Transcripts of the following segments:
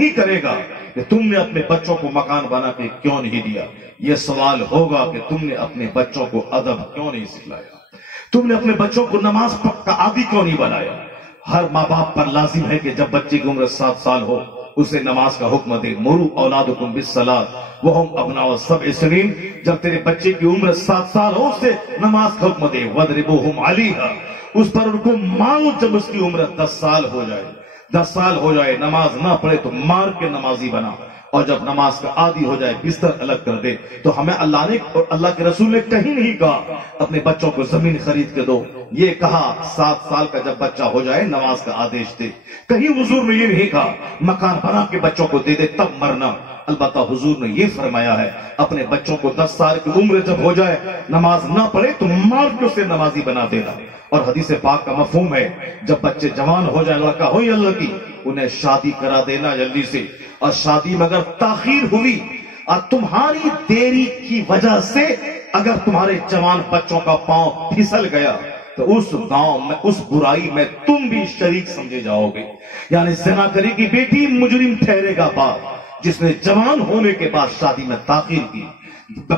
نہیں کرے گا کہ تم نے اپنے بچوں کو مکان بنا کے کیوں نہیں دیا، یہ سوال ہوگا کہ تم نے اپنے بچوں کو ادب کیوں نہیں سکھلایا، تم نے اپنے بچوں کو نماز کا عادی کیوں نہیں بنایا۔ ہر ماں باپ پر لازم ہے کہ جب بچے کی عمر 7 سال ہو اسے نماز کا حکم دے۔ مروا اولادکم بالصلاۃ وہم ابناء 7 سنین، جب تیرے بچے کی عمر 7 سال ہو اسے نماز کا حکم دے۔ وَاضْرِبُوهُمْ عَلَيْهَا، اس پر ان کو مارو جب اس کی عمر 10 سال ہو جائے۔ 10 سال ہو جائے نماز نہ پڑھے تو مار کے نمازی بنا، اور جب نماز کا عادی ہو جائے بستر الگ کر دے۔ تو ہمیں اللہ نے اور اللہ کے رسول نے کہیں نہیں کہا اپنے بچوں کو زمین خرید کے دو، یہ کہا 7 سال کا جب بچہ ہو جائے نماز کا آدیش دے۔ کہیں حضور نے یہ نہیں کہا مکان بنا کے بچوں کو دے دے تب مرنا۔ البتہ حضور نے یہ فرمایا ہے اپنے بچوں کو 10 سال کی عمر جب ہو جائے نماز نہ پڑھے تو مار کے اسے نمازی بنا دینا۔ اور حدیث پاک کا مفہوم ہے جب بچے جوان ہو جائے، لڑکا ہو یا لڑکی، انہیں شادی کرا دینا جلدی سے۔ اور شادی میں اگر تاخیر ہوئی اور تمہاری دیری کی وجہ سے اگر تمہارے جوان بچوں کا پاؤں پھسل گیا تو اس گاؤں میں اس برائی میں تم بھی شریک سمجھے جاؤ گے۔ یعنی زنا کرے کی بیٹی مجرم ٹھہرے گا باپ جس نے جوان ہونے کے بعد شادی میں تاخیر کی۔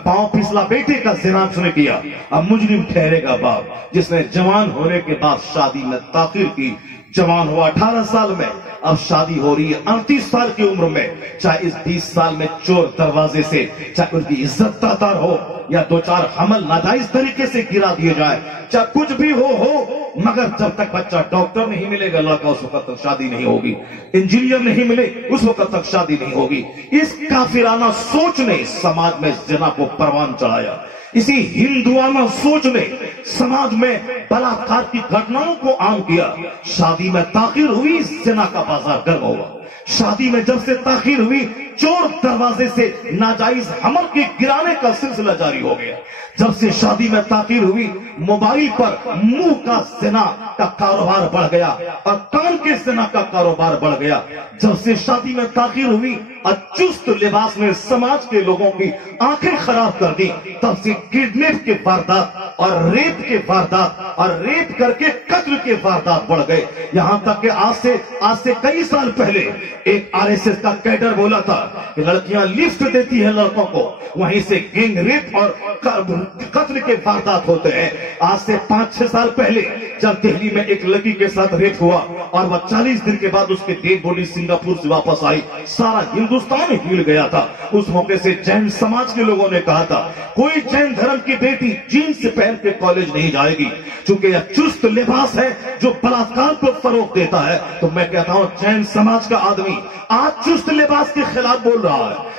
پاؤں پھسلا بیٹے کا زنا اس نے کیا، اب مجرم ٹھہرے گا باپ جس نے جوان ہونے کے بعد شادی میں تاخیر کی۔ جوان ہوا 18 سال میں، اب شادی ہو رہی ہے 38 سال کی عمر میں، چاہے اس 20 سال میں چور دروازے سے چاہے ان کی عزت تاتار ہو یا 2-4 حمل ناجائز طریقے سے گرا دیے جائے، چاہے کچھ بھی ہو مگر جب تک بچہ ڈاکٹر نہیں ملے گا لڑکا اس وقت تک شادی نہیں ہوگی، انجینئر نہیں ملے اس وقت تک شادی نہیں ہوگی۔ اس کافرانہ سوچ نے سماج میں زنا کو پروان چڑھایا، اسی ہندوانہ سوچ نے سماج میں بلاکار کی گھٹناؤں کو عام کیا۔ شادی میں تاخیر ہوئی زنا کا بازار گرم ہوا، شادی میں جب سے تاخیر ہوئی چور دروازے سے ناجائز حمل کے گرانے کا سلسلہ جاری ہو گیا۔ جب سے شادی میں تاخیر ہوئی موبائل پر منہ کا زنا کا کاروبار بڑھ گیا اور کان کے زنا کا کاروبار بڑھ گیا۔ جب سے شادی میں تاخیر ہوئی اور چست لباس نے سماج کے لوگوں کی آنکھیں خراب کر دی، تب سے کڈنیپ کے واردات اور ریپ کے واردات اور ریپ کر کے قتل کے واردات بڑھ گئے۔ یہاں تک کہ آج سے کئی سال پہلے ایک RSS کا کیڈر بولا تھا کہ لڑکیاں لفٹ دیتی ہیں لڑکوں کو، وہیں سے گینگ ریپ اور قتل کے واردات ہوتے ہیں۔ آج سے 5-6 سال پہلے جب دہلی میں ایک لڑکی کے ساتھ ریپ ہوا اور وہ 40 دن کے بعد اس کے ڈیڈ باڈی سنگاپور سے واپس آئی، سارا ہندوستان ہل گیا تھا۔ اس موقع سے جین سماج کے لوگوں نے کہا تھا کوئی جین دھرم کی بیٹی جینز پہن کے کالج نہیں جائے گی، چونکہ یہ چست لباس ہے جو بلاکار کو فروغ دیتا ہے۔ تو میں کہتا ہوں جین سماج کا آدمی آج چست لباس کے خلاف بول رہا ہے،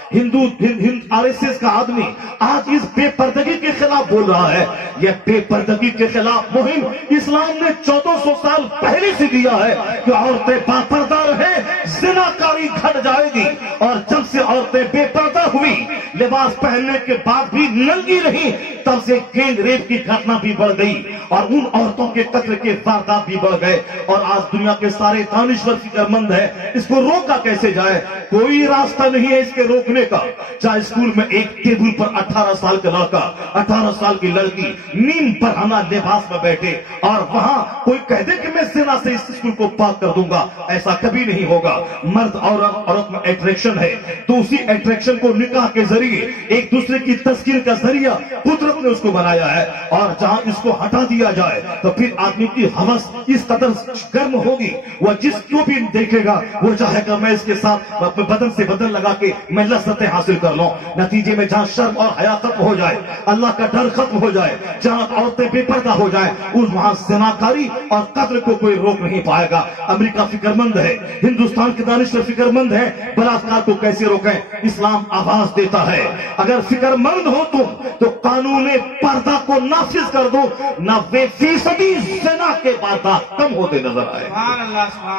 RSS کا آدمی آج اس بے پردگی کے خلاف بول رہا ہے۔ یہ بے پردگی کے خلاف مہم اسلام نے 1400 سال پہلے سے دیا ہے کہ عورتیں باپردہ رہیں، زنا کاری گھٹ جائے گی۔ اور جب سے عورتیں بے پردہ ہوئی لباس پہننے کے بعد بھی ننگی رہی، تب سے گینگ ریپ کی گھٹنا بھی بڑھ گئی اور ان عورتوں کے قتل کے واردات بھی بڑھ گئے۔ اور آج دنیا کے سارے دانشور فکر مند ہے اس کو روکا کیسے جائے، کوئی راستہ نہیں ہے اس کے روکنے کا۔ چاہے اسکول میں ایک ٹیبل پر 18 سال کا لڑکا 18 سال کی لڑکی نیم پرہنہ لباس میں بیٹھے اور وہاں کوئی کہہ دے کہ میں زنا سے اس اسکول کو پاک کر دوں گا، ایسا کبھی نہیں ہوگا۔ مرد اور عورت میں اٹریکشن ہے تو اسی اٹریکشن کو نکاح کے ذریعے ایک دوسرے کی تسکین کا ذریعہ قدرت نے اس کو بنایا ہے، اور جہاں اس کو ہٹا دیا جائے تو پھر آدمی کی ہوس اس قدر گرم ہوگی، وہ جس کو بھی دیکھے گا وہ چاہے گا میں اس کے ساتھ اپنے بدن سے بدن لگا کے میں لذتیں حاصل کر لوں۔ نتیجے میں جہاں شرم اور حیا ختم ہو جائے، اللہ کا ڈر ختم ہو جائے، جہاں عورتیں بے پردہ ہو جائیں، اس وہاں زناکاری اور قتل کو کوئی روک نہیں پائے گا۔ امریکہ فکر مند ہے، ہندوستان کے دانشور فکر مند ہے، بلاکار کو کیسے روکیں؟ اسلام آواز دیتا ہے اگر فکر مند ہو تم تو قانون پردہ کو نافذ کر دو، 90% زنا کے واردات کم ہوتے نظر آئے،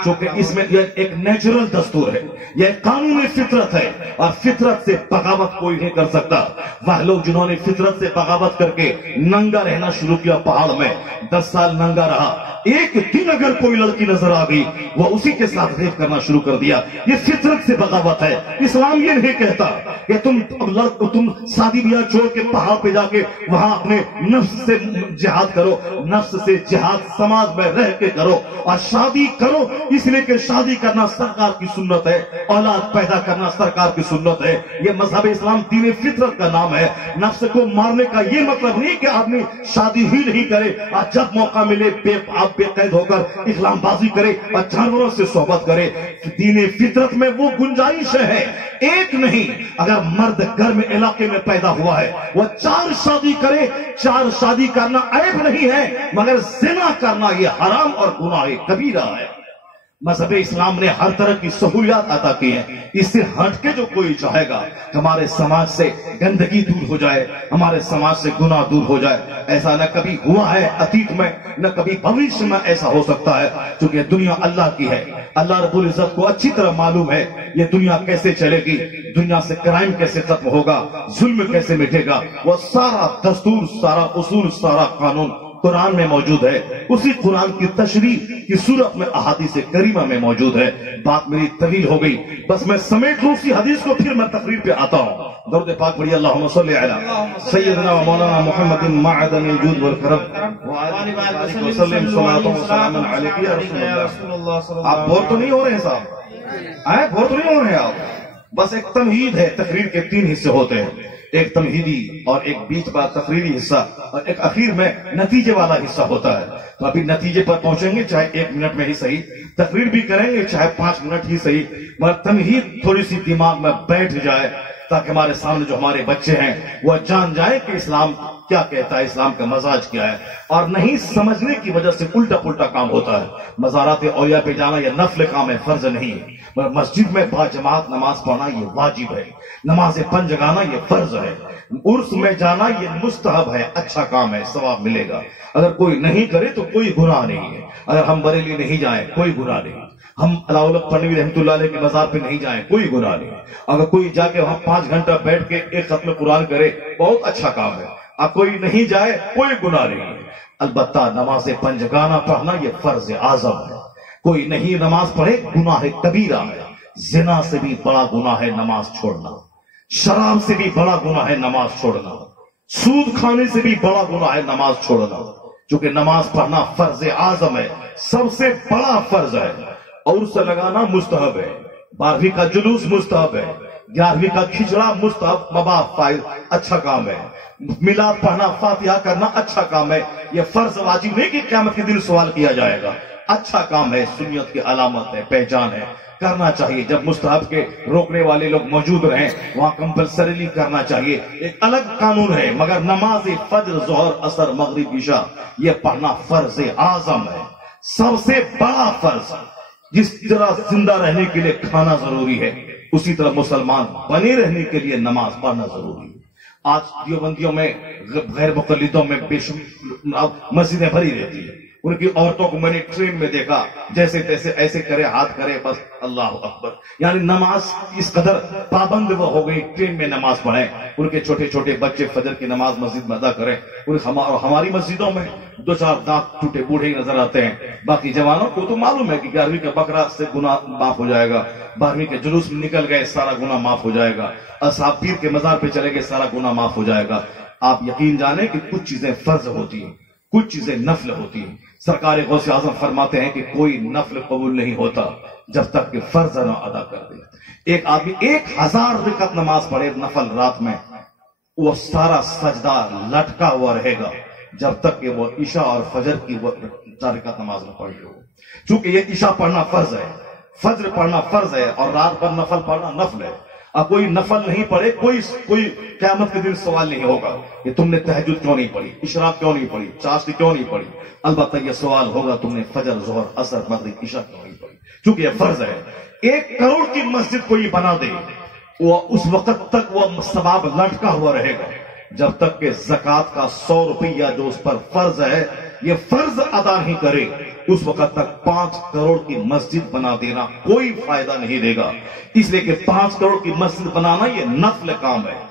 چونکہ اس میں یہ ایک نیچرل دستور ہے، یہ قانون فطرت فطرت ہے اور فطرت سے بغاوت کوئی نہیں کر سکتا. وہ لوگ جنہوں نے فطرت سے بغاوت کر کے ننگا رہنا شروع کیا پہاڑ میں, 10 سال ننگا رہا, ایک دن اگر کوئی لڑکی نظر آ گئی وہ اسی کے ساتھ ریپ کرنا شروع کر دیا. یہ فطرت سے بغاوت ہے. اسلام یہ نہیں کہتا کہ تم شادی بیاہ چھوڑ کے پہاڑ پہ جا کے وہاں اپنے نفس سے جہاد کرو. نفس سے جہاد سماج میں رہ کے کرو اور شادی کرو, اس لیے کہ شادی کرنا سرکار کی سنت ہے, اولاد پیدا کرنا سرکار کی سنت ہے. یہ مذہب اسلام دین فطرت کا نام ہے. نفس کو مارنے کا یہ مطلب نہیں کہ آدمی شادی ہی نہیں کرے اور جب موقع ملے بے قید ہو کر اسلام بازی کرے اور جانوروں سے صحبت کرے. دین فطرت میں وہ گنجائش ہے, ایک نہیں. اگر مرد گھر میں علاقے میں پیدا ہوا ہے وہ 4 شادی کرے, 4 شادی کرنا عیب نہیں ہے, مگر زنا کرنا یہ حرام اور گناہ کبیرہ ہے. مذہب اسلام نے ہر طرح کی سہولیات عطا کی ہیں. اس سے ہٹ کے جو کوئی چاہے گا ہمارے سماج سے گندگی دور ہو جائے, ہمارے سماج سے گناہ دور ہو جائے, ایسا نہ کبھی ہوا ہے اتیت میں, نہ کبھی بھوشیہ میں ایسا ہو سکتا ہے. کیونکہ دنیا اللہ کی ہے. اللہ رب العزت کو اچھی طرح معلوم ہے یہ دنیا کیسے چلے گی, دنیا سے کرائم کیسے ختم ہوگا, ظلم کیسے مٹے گا. وہ سارا دستور, سارا اصول, سارا قانون قرآن میں موجود ہے. اسی قرآن کی تشریح کی صورت میں احادیث کریمہ میں موجود ہے. بات میری طویل ہو گئی, بس میں سمیٹ لوں اسی حدیث کو, پھر میں تقریر پہ آتا ہوں. درود پاک پڑھیے, اللہم صلی علی سیدنا و مولانا محمد معدن الجود والکرم وعلی وسلم صلاۃ و سلام علیک یا رسول اللہ. آپ بور تو نہیں ہو رہے ہیں صاحب, بور تو نہیں ہو رہے ہیں آپ. بس ایک تمہید ہے. تقریر کے 3 حصے ہوتے ہیں, ایک تمہیدی اور ایک بیچ کا تقریری حصہ اور ایک اخیر میں نتیجے والا حصہ ہوتا ہے. تو ابھی نتیجے پر پہنچیں گے, چاہے 1 منٹ میں ہی صحیح, تقریر بھی کریں گے چاہے 5 منٹ ہی صحیح, مگر تمہید تھوڑی سی دماغ میں بیٹھ جائے تاکہ ہمارے سامنے جو ہمارے بچے ہیں وہ جان جائیں کہ اسلام کیا کہتا ہے, اسلام کا مزاج کیا ہے. اور نہیں سمجھنے کی وجہ سے الٹا پلٹا کام ہوتا ہے. مزارات اولیاء پہ جانا یہ نفل کام ہے, فرض نہیں ہے, مگر مسجد میں با جماعت نماز پڑھنا یہ واجب ہے. نماز پنج گانا یہ فرض ہے. عرس میں جانا یہ مستحب ہے, اچھا کام ہے, ثواب ملے گا. اگر کوئی نہیں کرے تو کوئی گناہ نہیں ہے. اگر ہم بریلی نہیں جائیں کوئی گناہ نہیں, ہم علاؤالحق پنوی رحمۃ اللہ علیہ کے مزار پہ نہیں جائیں کوئی گناہ نہیں. اگر کوئی جا کے وہاں 5 گھنٹہ بیٹھ کے ایک ختم قرآن کرے بہت اچھا کام ہے. اب کوئی نہیں جائے کوئی گناہ نہیں ہے. البتہ نماز پنجگانہ پڑھنا یہ فرض اعظم ہے. کوئی نہیں نماز پڑھے گناہ کبیرہ ہے. زنا سے بھی بڑا گناہ ہے نماز چھوڑنا, شراب سے بھی بڑا گناہ ہے نماز چھوڑنا, سود کھانے سے بھی بڑا گناہ ہے نماز چھوڑنا. چونکہ نماز پڑھنا فرض اعظم ہے, سب سے بڑا فرض ہے. اور سے لگانا مستحب ہے, 12ویں کا جلوس مستحب ہے, 11ویں کا کھچڑا مستحب مباح فائد اچھا کام ہے. میلاد پڑھنا, فاتحہ کرنا اچھا کام ہے. یہ فرض واجب نہیں کہ قیامت کے دن سوال کیا جائے گا. اچھا کام ہے, سنت کی علامت ہے, پہچان ہے, کرنا چاہیے. جب مستحب کے روکنے والے لوگ موجود رہیں وہاں کمپلسریلی کرنا چاہیے, ایک الگ قانون ہے. مگر نماز فجر, ظہر, عصر, مغرب, عشاء یہ پڑھنا فرض اعظم ہے, سب سے بڑا فرض. جس طرح زندہ رہنے کے لیے کھانا ضروری ہے اسی طرح مسلمان بنے رہنے کے لیے نماز پڑھنا ضروری ہے. آج دیوبندیوں میں غیر مقلدوں میں بے شمار مسجدیں بھری رہتی ہیں. ان کی عورتوں کو میں نے ٹرین میں دیکھا, جیسے تیسے ایسے کرے, ہاتھ کرے, بس اللہ اکبر. یعنی نماز اس قدر پابند وہ ہو گئی, ٹرین میں نماز پڑھیں. ان کے چھوٹے چھوٹے بچے فجر کی نماز مسجد میں ادا کریں. ہماری مسجدوں میں 2-4 دانت ٹوٹے بوڑھے ہی نظر آتے ہیں. باقی جوانوں کو تو معلوم ہے کہ 11ویں کا بکرا سے گناہ معاف ہو جائے گا, 12ویں کے جلوس میں نکل گئے سارا گناہ معاف ہو جائے گا, اصحاب پیر کے مزار پہ چلے گئے سارا گناہ معاف ہو جائے گا. آپ یقین جانیں کہ کچھ چیزیں فرض ہوتی ہیں, کچھ چیزیں نفل ہوتی ہیں. سرکار غوث اعظم فرماتے ہیں کہ کوئی نفل قبول نہیں ہوتا جب تک کہ فرض نہ ادا کر دے. ایک آدمی 1000 رکعت نماز پڑھے نفل رات میں, وہ سارا سجدہ لٹکا ہوا رہے گا جب تک کہ وہ عشاء اور فجر کی 4 رکعت نماز نہ پڑھی ہو. چونکہ یہ عشاء پڑھنا فرض ہے, فجر پڑھنا فرض ہے, اور رات پر نفل پڑھنا نفل ہے. اب کوئی نفل نہیں پڑھے, کوئی قیامت کے دن سوال نہیں ہوگا کہ تم نے تہجد کیوں نہیں پڑھی, اشراق کیوں نہیں پڑھی, چاشتی کیوں نہیں پڑھی. البتہ یہ سوال ہوگا تم نے فجر, ظہر, عصر, مغرب, عشاء کیوں نہیں پڑھی. چونکہ یہ فرض ہے. 1 کروڑ کی مسجد کو یہ بنا دے, وہ اس وقت تک وہ ثواب لٹکا ہوا رہے گا جب تک کہ زکوٰۃ کا 100 روپیہ جو اس پر فرض ہے یہ فرض ادا نہیں کرے اس وقت تک 5 کروڑ کی مسجد بنا دینا کوئی فائدہ نہیں دے گا، اس لیے کہ 5 کروڑ کی مسجد بنانا یہ نفل کام ہے،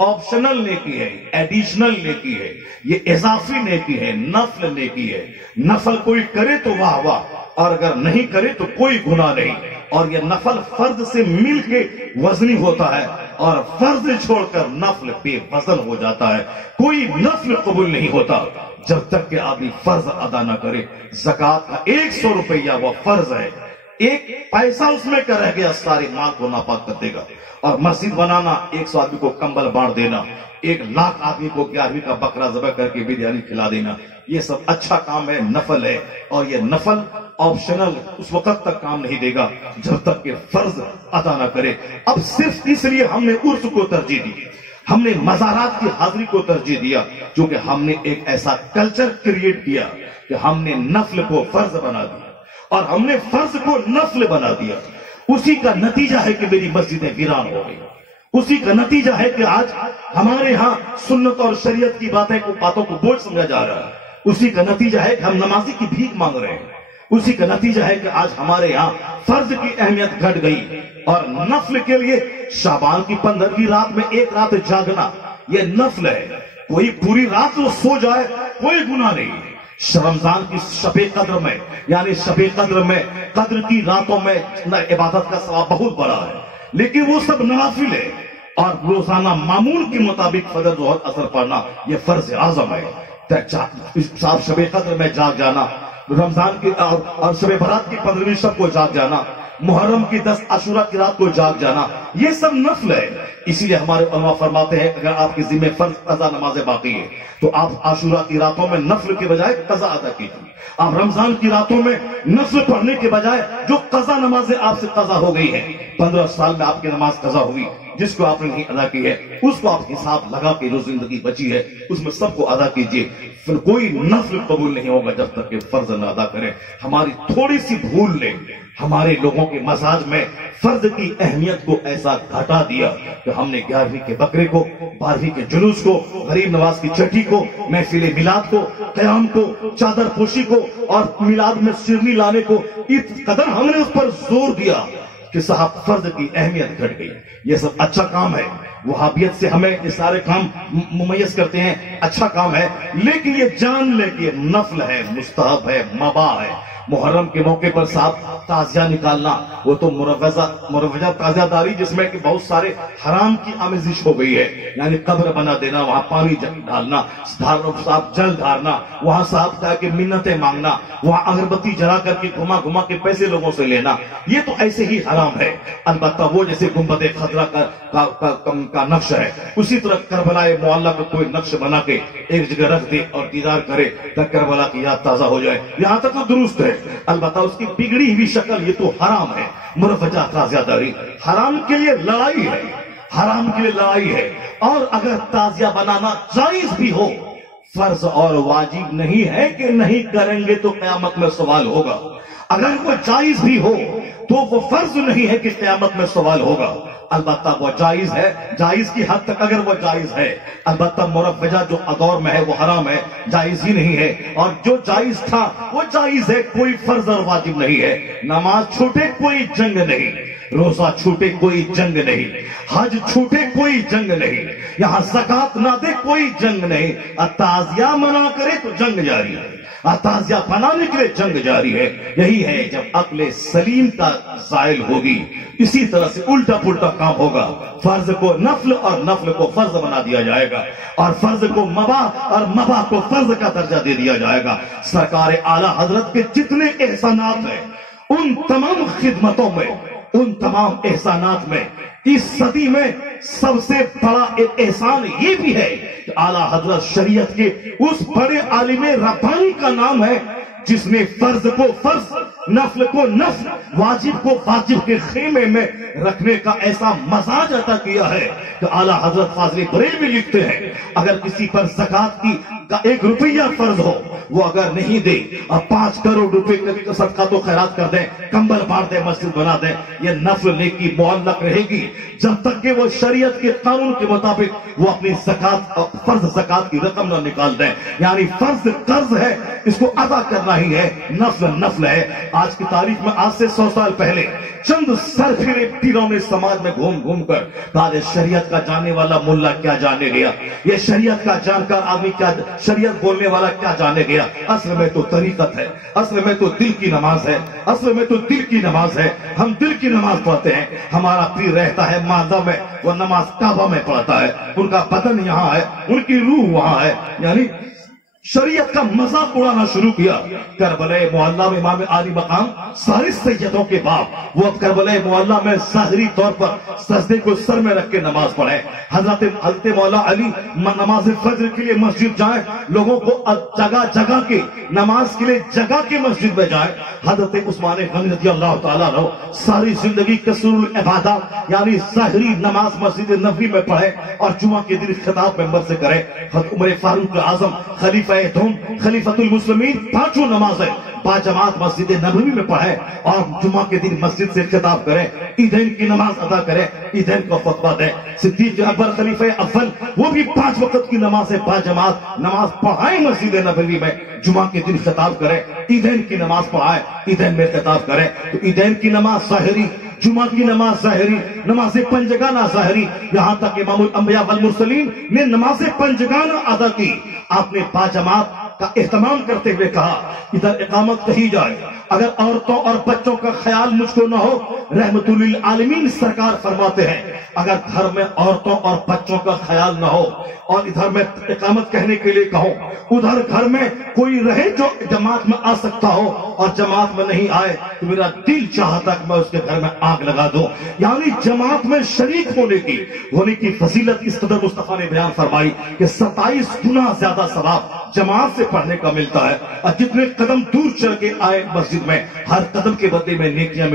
آپشنل نیکی ہے، ایڈیشنل نیکی ہے، یہ اضافی نیکی ہے، نفل نیکی ہے۔ نفل کوئی کرے تو واہ واہ، اور اگر نہیں کرے تو کوئی گناہ نہیں، اور یہ نفل فرض سے مل کے وزنی ہوتا ہے، اور فرض چھوڑ کر نفل بے وزن ہو جاتا ہے۔ کوئی نفل قبول نہیں ہوتا جب تک کہ آدمی فرض ادا نہ کرے۔ زکوٰۃ کا 100 روپیہ وہ فرض ہے، 1 پیسہ اس میں کا رہ گیا سارے مال کو ناپاک کر دے گا۔ اور مسجد بنانا، 100 آدمی کو کمبل بانٹ دینا، 1 لاکھ آدمی کو 11ویں کا بکرا ذبح کر کے بریانی کھلا دینا، یہ سب اچھا کام ہے، نفل ہے، اور یہ نفل آپشنل اس وقت تک کام نہیں دے گا جب تک کہ فرض ادا نہ کرے۔ اب صرف اس لیے ہم نے عرس کو ترجیح دی، ہم نے مزارات کی حاضری کو ترجیح دیا، کیونکہ ہم نے ایک ایسا کلچر کریٹ کیا کہ ہم نے نفل کو فرض بنا دیا، اور ہم نے فرض کو نفل بنا دیا۔ اسی کا نتیجہ ہے کہ میری مسجدیں ویران ہو گئی، اسی کا نتیجہ ہے کہ آج ہمارے ہاں سنت اور شریعت کی باتوں کو بوجھ سمجھا جا رہا ہے، اسی کا نتیجہ ہے کہ ہم نمازی کی بھیک مانگ رہے ہیں، اسی کا نتیجہ ہے کہ آج ہمارے ہاں فرض کی اہمیت گھٹ گئی، اور نفل کے لیے شعبان کی 15ویں رات میں 1 رات جاگنا یہ نفل ہے۔ کوئی پوری رات وہ سو جائے کوئی گناہ نہیں۔ رمضان کی شب قدر میں، یعنی شب قدر میں، قدر کی راتوں میں عبادت کا ثواب بہت بڑا ہے، لیکن وہ سب نوافل ہے، اور روزانہ معمول کے مطابق فجر ظہر اثر پڑنا یہ فرض اعظم ہے۔ شب قدر میں جاگ جانا، رمضان کی اور شب برات کی 15ویں شب کو جاگ جانا، محرم کی 10 عاشورہ کی رات کو جاگ جانا، یہ سب نفل ہے۔ اسی لیے ہمارے علماء فرماتے ہیں اگر آپ کے ذمہ فرض قضا نمازیں باقی ہیں تو آپ عاشورہ کی راتوں میں نفل کے بجائے قضا ادا کیجیے، آپ رمضان کی راتوں میں نفل پڑھنے کے بجائے جو قضا نمازیں آپ سے قضا ہو گئی ہیں، 15 سال میں آپ کی نماز قضا ہوئی جس کو آپ نے نہیں ادا کی ہے، اس کو آپ حساب لگا کے جو زندگی بچی ہے اس میں سب کو ادا کیجیے۔ پھر کوئی نفل قبول نہیں ہوگا جب تک کہ فرض نہ ادا کریں۔ ہماری تھوڑی سی بھول نے ہمارے لوگوں کے مزاج میں فرض کی اہمیت کو ایسا گھٹا دیا کہ ہم نے 11ویں کے بکرے کو، 12ویں کے جلوس کو، غریب نواز کی چھٹی کو، محفل میلاد کو، قیام کو، چادر پوشی کو، اور میلاد میں شیرنی لانے کو اس قدر ہم نے اس پر زور دیا کہ صاحب فرض کی اہمیت گھٹ گئی۔ یہ سب اچھا کام ہے، وہابیت سے ہمیں یہ سارے کام ممیز کرتے ہیں، اچھا کام ہے، لیکن یہ جان لے کہ نفل ہے، مستحب ہے، مباح ہے۔ محرم کے موقع پر صاحب تعزیہ نکالنا، وہ تو مروجہ تعزیہ داری جس میں کہ بہت سارے حرام کی آمیزش ہو گئی ہے، یعنی قبر بنا دینا، وہاں پانی ڈالنا، صاحب جل ڈھارنا، وہاں صاحب کہا کہ منتیں مانگنا، وہاں اگربتی جلا کر کے گھما گھما کے پیسے لوگوں سے لینا، یہ تو ایسے ہی حرام ہے۔ البتہ وہ جیسے گنبد خضرا کا نقش ہے، اسی طرح کربلا معلیٰ کا کوئی نقش بنا کے ایک جگہ رکھ دے اور دیدار کرے تاکہ کربلا کی یاد تازہ ہو جائے، یہاں تک تو درست ہے۔ البتہ اس کی بگڑی ہوئی شکل یہ تو حرام ہے۔ مروجہ تعزیہ داری حرام کے لیے لڑائی ہے، حرام کے لیے لڑائی ہے۔ اور اگر تعزیہ بنانا جائز بھی ہو، فرض اور واجب نہیں ہے کہ نہیں کریں گے تو قیامت میں سوال ہوگا۔ اگر وہ جائز بھی ہو تو وہ فرض نہیں ہے کہ قیامت میں سوال ہوگا۔ البتہ وہ جائز ہے، جائز کی حد تک اگر وہ جائز ہے، البتہ مروجہ جو دور میں ہے وہ حرام ہے، جائز ہی نہیں ہے، اور جو جائز تھا وہ جائز ہے، کوئی فرض اور واجب نہیں ہے۔ نماز چھوٹے کوئی جنگ نہیں، روزہ چھوٹے کوئی جنگ نہیں، حج چھوٹے کوئی جنگ نہیں، یہاں زکوٰۃ نہ دے کوئی جنگ نہیں، تعزیہ منع کرے تو جنگ جاری ہے، تعزیہ بنانے کے لیے جنگ جاری ہے۔ یہی ہے جب عقل سلیم کا زائل ہوگی، اسی طرح سے الٹا پلٹا کام ہوگا، فرض کو نفل اور نفل کو فرض بنا دیا جائے گا، اور فرض کو مباح اور مباح کو فرض کا درجہ دے دیا جائے گا۔ سرکار اعلیٰ حضرت کے جتنے احسانات ہیں ان تمام خدمتوں میں، ان تمام احسانات میں اس صدی میں سب سے بڑا ایک احسان یہ بھی ہے کہ اعلیٰ حضرت شریعت کے اس بڑے عالم ربانی کا نام ہے جس نے فرض کو فرض نفل کو نفل، واجب کو واجب کے خیمے میں رکھنے کا ایسا مزاج عطا کیا ہے کہ اعلیٰ حضرت فاضل بریلوی لکھتے ہیں اگر کسی پر زکات کی کا 1 روپیہ فرض ہو، وہ اگر نہیں دے اور 5 کروڑ روپے کا صدقہ تو خیرات کر دیں، کمبل بانٹ دیں، مسجد بنا دیں، یہ نفل نیکی معلق رہے گی جب تک کہ وہ شریعت کے قانون کے مطابق وہ اپنی زکات فرض زکات کی رقم نہ نکال دیں۔ یعنی فرض قرض ہے، اس کو ادا کرنا ہی ہے، نفل نفل ہے۔ آج کی تاریخ میں آج سے 100 سال پہلے چند سرفرے پیروں نے سماج میں گھوم گھوم کر کہا شریعت کا جاننے والا ملا کیا جانے گیا، یہ شریعت کا جانکار آدمی کیا، شریعت بولنے والا کیا جانے گیا۔ اصل میں تو طریقت ہے، اصل میں تو دل کی نماز ہے، اصل میں تو دل کی نماز ہے۔ ہم دل کی نماز پڑھتے ہیں، ہمارا پیر رہتا ہے ماندہ میں، وہ نماز کعبہ میں پڑھتا ہے، ان کا بدن یہاں ہے، ان کی روح وہاں ہے۔ یعنی شریعت کا مذاق اڑانا شروع کیا۔ کربلا معلیٰ میں امام عالی مقام سارے سیدوں کے باپ، وہ اب کربلا معلیٰ میں ظاہری طور پر سجدے کو سر میں رکھ کے نماز پڑھیں۔ حضرت مولا علی نماز فجر کے لیے مسجد جائیں، لوگوں کو جگہ جگہ کے نماز کے لیے جگہ کے مسجد میں جائیں۔ حضرت عثمان غنی رضی اللہ تعالیٰ عنہ ساری زندگی قصور العبادات یعنی ظاہری نماز مسجد نبوی میں پڑھیں اور جمعہ کے دن خطاب ممبر سے کریں۔ حضرت عمر فاروق اعظم خلیفہ خلیفۃ المسلمین 5 نمازیں با جماعت مسجد نبوی میں پڑھیں اور جمعہ کے دن مسجد سے خطاب کریں، عیدین کی نماز ادا کریں، عیدین کو خطبہ دیں۔ صدیق اکبر خلیفہ اول وہ بھی 5 وقت کی نمازیں با جماعت نماز پڑھائیں مسجد نبوی میں، جمعہ کے دن خطاب کریں، عیدین کی نماز پڑھائیں، عیدین میں خطاب کریں۔ تو عیدین کی نماز ظاہری، جمعہ کی نماز ظاہری، نماز پنجگانہ ظاہری، یہاں تک امام الانبیاء والمرسلین نے نماز پنجگانہ ادا کی۔ آپ نے با جماعت کا اہتمام کرتے ہوئے کہا ادھر اقامت کہی جائے، اگر عورتوں اور بچوں کا خیال مجھ کو نہ ہو، رحمت للعالمین سرکار فرماتے ہیں اگر گھر میں عورتوں اور بچوں کا خیال نہ ہو اور ادھر میں اقامت کہنے کے لیے کہوں، ادھر گھر میں کوئی رہے جو جماعت میں آ سکتا ہو اور جماعت میں نہیں آئے تو میرا دل چاہتا کہ میں اس کے گھر میں آگ لگا دوں۔ یعنی جماعت میں شریک ہونے کی فضیلت اس قدر مصطفیٰ نے بیان فرمائی کہ 27 گنا زیادہ ثواب جماعت سے پڑھنے کا ملتا ہے، اور جتنے قدم دور چل کے آئے مسجد میں ہر قدم کے بدلے میں نیکیاں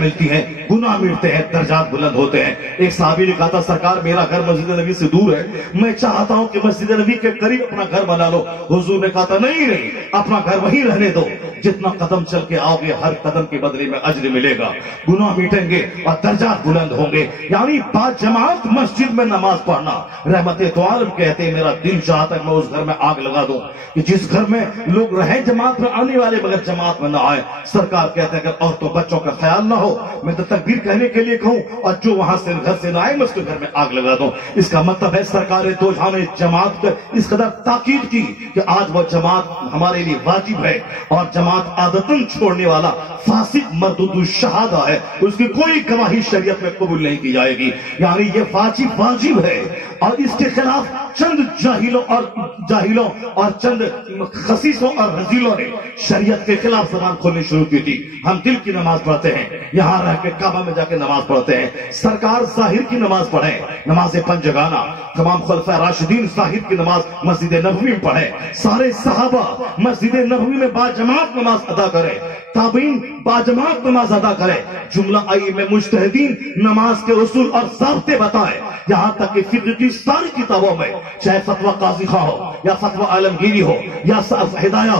ملتی ہیں، گناہ مٹتے ہیں، درجات بلند ہوتے ہیں۔ ایک صحابی نے کہا تھا سرکار میرا گھر مسجد نبی سے دور ہے، میں چاہتا ہوں کہ مسجد نبی کے قریب اپنا گھر بنا لو۔ حضور نے کہا تھا نہیں اپنا گھر وہیں رہنے دو، جتنا قدم چل کے آؤ گے ہر قدم کے بدلے میں اجر ملے گا، گناہ مٹیں گے اور درجات بلند ہوں گے۔ یعنی با جماعت مسجد میں نماز پڑھنا، رحمت تو عالم کہتے ہیں میرا دل چاہتا ہے میں اس گھر میں آگ لگا دوں کہ جس گھر میں لوگ رہیں جماعت میں آنے والے مگر جماعت میں نہ آئے۔ سرکار کہتے ہیں اگر عورتوں بچوں کا خیال نہ ہو میں تو تکبیر کہنے کے لیے کہوں اور جو وہاں سے گھر سے نہ آئے میں اس کے گھر میں آگ لگا دوں۔ اس کا مطلب ہے سرکار دو جہاں نے جماعت کا اس قدر تاکید کی کہ آج وہ جماعت ہمارے لیے واجب ہے، اور جماعت عادتاً چھوڑنے والا فاسق مردود الشہادہ ہے، اس کی کوئی گواہی شریعت میں قبول نہیں کی جائے گی۔ یعنی یہ واجب ہے، اور اس کے خلاف چند جاہلوں اور چند خسیسوں اور رذیلوں نے شریعت کے خلاف زبان کھولنی شروع کی تھی۔ ہم دل کی نماز پڑھتے ہیں، یہاں رہ کے کعبہ میں جا کے نماز پڑھتے ہیں، سرکار ظاہر کی نماز پڑھیں، نماز پنجگانہ، تمام خلفاء راشدین ظاہر کی نماز مسجد نبوی میں پڑھیں، سارے صحابہ مسجد نبوی میں با جماعت نماز ادا کریں، تابعین با جماعت نماز ادا کریں، جملہ ائمہ مجتہدین نماز کے اصول اور ضابطے بتائیں، یہاں تک کہ فقہ کی ساری کتابوں میں چاہے فتویٰ قاضی خواہ ہو یا فتویٰ عالمگیری ہو یا ہدایہ